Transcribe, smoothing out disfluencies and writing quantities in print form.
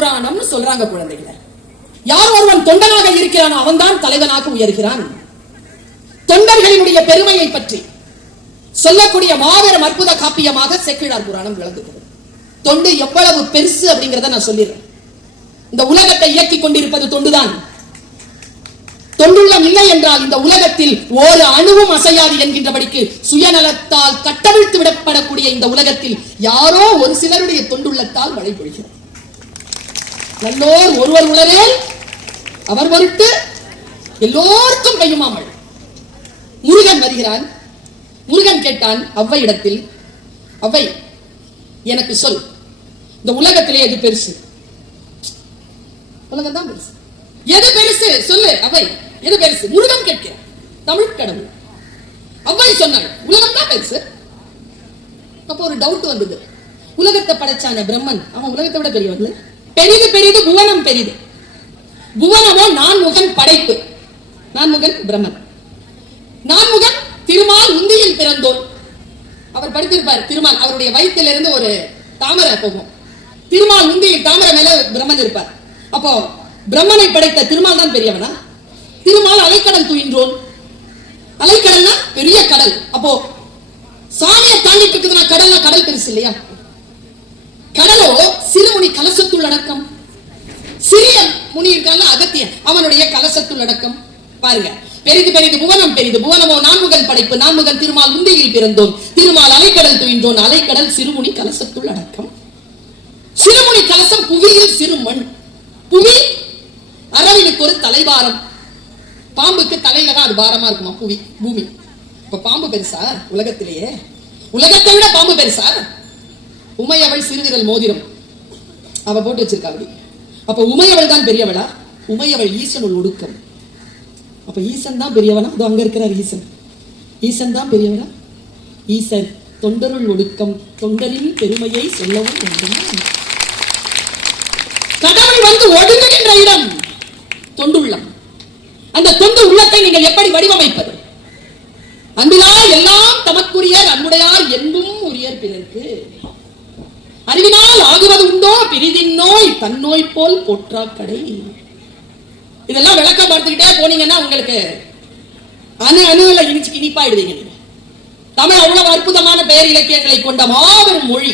புராணம்னு சொல்றாங்க குழந்தைகளை. யார் ஒருவன் தொண்டனாக இருக்கிறானோ அவன் தான் தலைவனாக உயர்கிறான். தொண்டர்களினுடைய பெருமையை பற்றி சொல்லக்கூடிய மாபெரும் அற்புத காப்பியமாக சேக்கிழார் புராணம் விளங்குகிறது. தொண்டு எவ்வளவு பெருசு அப்படிங்கறத நான் சொல்லிடுறேன். இந்த உலகத்தை இயக்கி கொண்டிருப்பது தொண்டுதான். தொண்டுள்ளம் இல்லை என்றால் இந்த உலகத்தில் ஒரு அணுவும் அசையாது என்கின்றபடிக்கு சுயநலத்தால் கட்டவிழ்த்து விடப்படக்கூடிய இந்த உலகத்தில் யாரோ ஒரு சிலருடைய தொண்டுள்ளத்தால் மழை பொழிகிறது. நல்லோர் ஒருவர் உளரேல் அவர் பொருட்டு எல்லோருக்கும் பெய்யுமா மழை. முருகன் வருகிறான். முருகன் கேட்டான் அவ்வை இடத்தில், அவ்வை எனக்கு சொல், இந்த உலகத்திலே எது பெருசு? உலகம் தான் பெருசு. எது பெருசு சொல்லு அவ்வை, எது பெருசு? முருகன் கேட்கிறான். தமிழ் கடவுள். அவ்வை சொன்னாள் உலகம் தான் பெருசு. அப்ப ஒரு டவுட் வந்தது. உலகத்தை படைச்சான பிரம்மன் அவன் உலகத்தை விட பெரியவன். பெரிது பெரிது புவனம் பெரிது. புவனமோ நான்முகன் படைப்பு. நான்முகன் பிரம்மன். நான்முகன் திருமால் உந்தியில் பிறந்தோன். அவர் படித்திருப்பார். திருமால் அவருடைய வயிற்றிலிருந்து ஒரு தாமரை போகும். திருமால் உந்தியில் தாமரை மேல பிரம்மன் இருப்பார். அப்போ பிரம்மனை படைத்த திருமால் தான் பெரியவனா? திருமால் அலைக்கடல் துயின்றோன். அலைக்கடல்னா பெரிய கடல். அப்போ சாமியை தாண்டிட்டு இருக்குதுன்னா கடல்னா கடல் பெருசு இல்லையா? கடலோ சிறுமுனி கலசத்துள் அடக்கம். சிறிய முனி இருக்காங்க அகத்தியன், அவனுடைய கலசத்துள் அடக்கம். பாருங்க, பெரிது பெரிது புவனம் பெரிது. புவனமோ நான்முகன் படைப்பு. நான்முகன் திருமால் உந்தியில் பிறந்தோன். திருமால் அலைக்கடல் துயின்றோன். அலைக்கடல் சிறுமுனி கலசத்துள் அடக்கம். சிறுமுனி கலசம் புவியில் சிறுமண். புவி அரவினுக்கு ஒரு தலைபாரம். பாம்புக்கு தலையில தான் அது பாரமா இருக்குமா புவி பூமி. இப்ப பாம்பு பெருசா உலகத்திலேயே? உலகத்தை விட பாம்பு பெருசா? உமையவள் சிறுவிரல் மோதிரம் அவ போட்டு வச்சிருக்கா அப்படி. அப்ப உமையவள் தான் பெரியவளா? உமையவள் ஈசனுள் ஒடுக்கம். அப்ப ஈசன் தான் பெரியவனா? அது அங்க இருக்கிறார் ஈசன். ஈசன் தான் பெரியவனா? ஈசன் தொண்டருள் ஒடுக்கம். தொண்டரின் பெருமையை சொல்லவும் வேண்டும். கடவுள் வந்து ஒடுங்குகின்ற இடம் தொண்டுள்ளம். அந்த தொண்டு உள்ளத்தை நீங்கள் எப்படி வடிவமைப்பது? அன்பினால் எல்லாம் தமக்குரியர் அன்புடையார் என்பும் உரியர் பிறர்க்கு. அறிவினால் ஆகுவது உண்டோ பிரிதின் நோய் தன்னோய் போல் போற்றா கடை. இதெல்லாம் விளக்க பார்த்துக்கிட்டே போனீங்கன்னா உங்களுக்கு அணு அணுல இனிப்பாயிடுவீங்க. தமிழ் அவ்வளவு அற்புதமான பெயர் இலக்கியங்களை கொண்ட மாபெரும் மொழி.